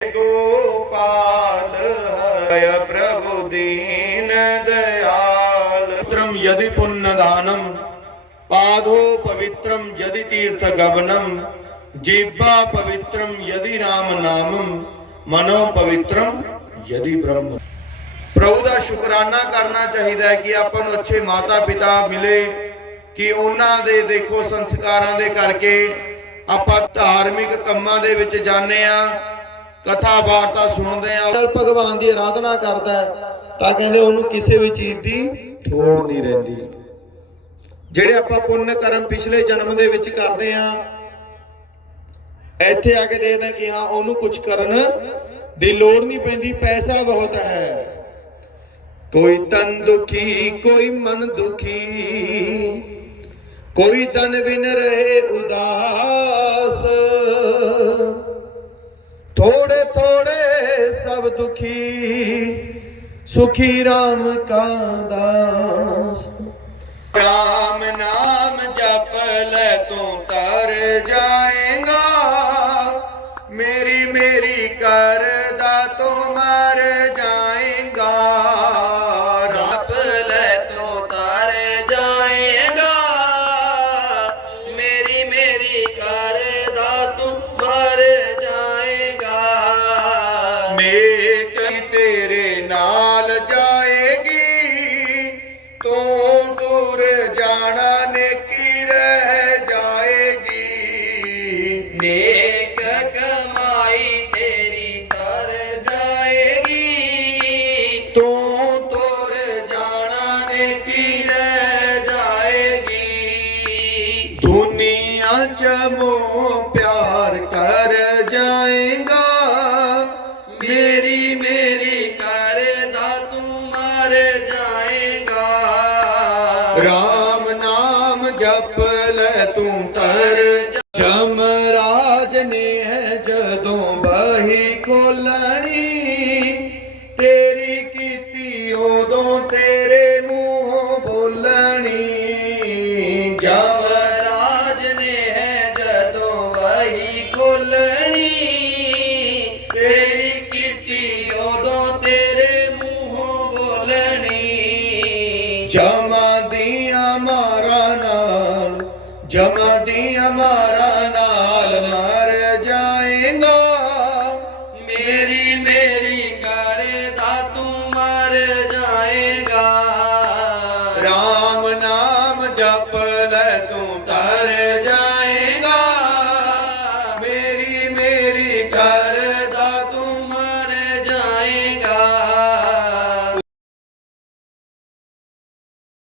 ਗੋਪਾਲ ਹੈ ਪ੍ਰਭੂ ਦੀਨ ਦਇਆਲ ਪਵਿੱਤਰਮ ਯਦਿ ਪੁੰਨਦਾਨਮ ਪਾਦੋ ਪਵਿੱਤਰਮ ਯਦਿ ਤੀਰਥ ਗਵਨਮ ਜੀਬਾ ਪਵਿੱਤਰਮ ਯਦਿ ਰਾਮ ਨਾਮਮ ਮਨੋ ਪਵਿੱਤਰਮ ਯਦਿ ਬ੍ਰਹਮ ਪ੍ਰਭੂ ਦਾ ਸ਼ੁਕਰਾਨਾ ਕਰਨਾ ਚਾਹੀਦਾ ਹੈ ਕਿ ਆਪਾਂ ਨੂੰ ਅੱਛੇ ਮਾਤਾ ਪਿਤਾ ਮਿਲੇ ਕਿ ਉਹਨਾਂ ਦੇ ਦੇਖੋ ਸੰਸਕਾਰਾਂ ਦੇ ਕਰਕੇ ਆਪਾਂ ਧਾਰਮਿਕ ਕੰਮਾਂ ਦੇ ਵਿੱਚ ਜਾਂਦੇ ਆ ਕਥਾ ਵਾਰਤਾ ਸੁਣਦੇ ਆ। ਭਗਵਾਨ ਦੀ ਆਰਾਧਨਾ ਕਰਦਾ ਤਾਂ ਕਹਿੰਦੇ ਉਹਨੂੰ ਕਿਸੇ ਵੀ ਚੀਜ਼ ਦੀ ਥੋੜ ਨਹੀਂ ਰਹਿੰਦੀ। ਜਿਹੜੇ ਆਪਾਂ ਪੁੰਨ ਕਰਮ ਪਿਛਲੇ ਜਨਮ ਦੇ ਵਿੱਚ ਕਰਦੇ ਆ, ਇੱਥੇ ਆ ਕੇ ਦੇਖਦੇ ਹਾਂ ਕਿ ਹਾਂ, ਉਹਨੂੰ ਕੁਝ ਕਰਨ ਦੀ ਲੋੜ ਨਹੀਂ ਪੈਂਦੀ, ਪੈਸਾ ਬਹੁਤ ਹੈ। ਕੋਈ ਤਨ ਦੁਖੀ, ਕੋਈ ਮਨ ਦੁਖੀ, ਕੋਈ ਤਨ ਬਿਨ ਰਹੇ ਉਦਾਸ। ਥੋੜੇ ਥੋੜੇ ਸਭ ਦੁਖੀ, ਸੁਖੀ RAM ਕਾ ਦਾਸ ਰਾਮ ਨਾਮ ਜਪ ਲੈ ਤੂੰ ਕਰ ਜਾਏਗਾ, ਮੇਰੀ ਮੇਰੀ ਕਰਦਾ ਕੀ ਰਹਿ ਜਾਏਗੀ। ਦੁਨੀਆ ਚ ਮੋਹ ਪਿਆਰ ਕਰ ਜਾਏਗਾ। ਮੇਰੀ ਮੇਰੀ ਕਰਦਾ ਤੂੰ ਮਰ ਜਾਏਗਾ। ਰਾਮ ਨਾਮ ਜਪ ਲੈ ਤੂੰ ਤਰ। ਜਮਰਾਜ ਨੇ ਜਦੋਂ ਜਮਦੀ ਹਮਾਰਾ ਨਾਲ ਮਰ ਜਾਏਗਾ।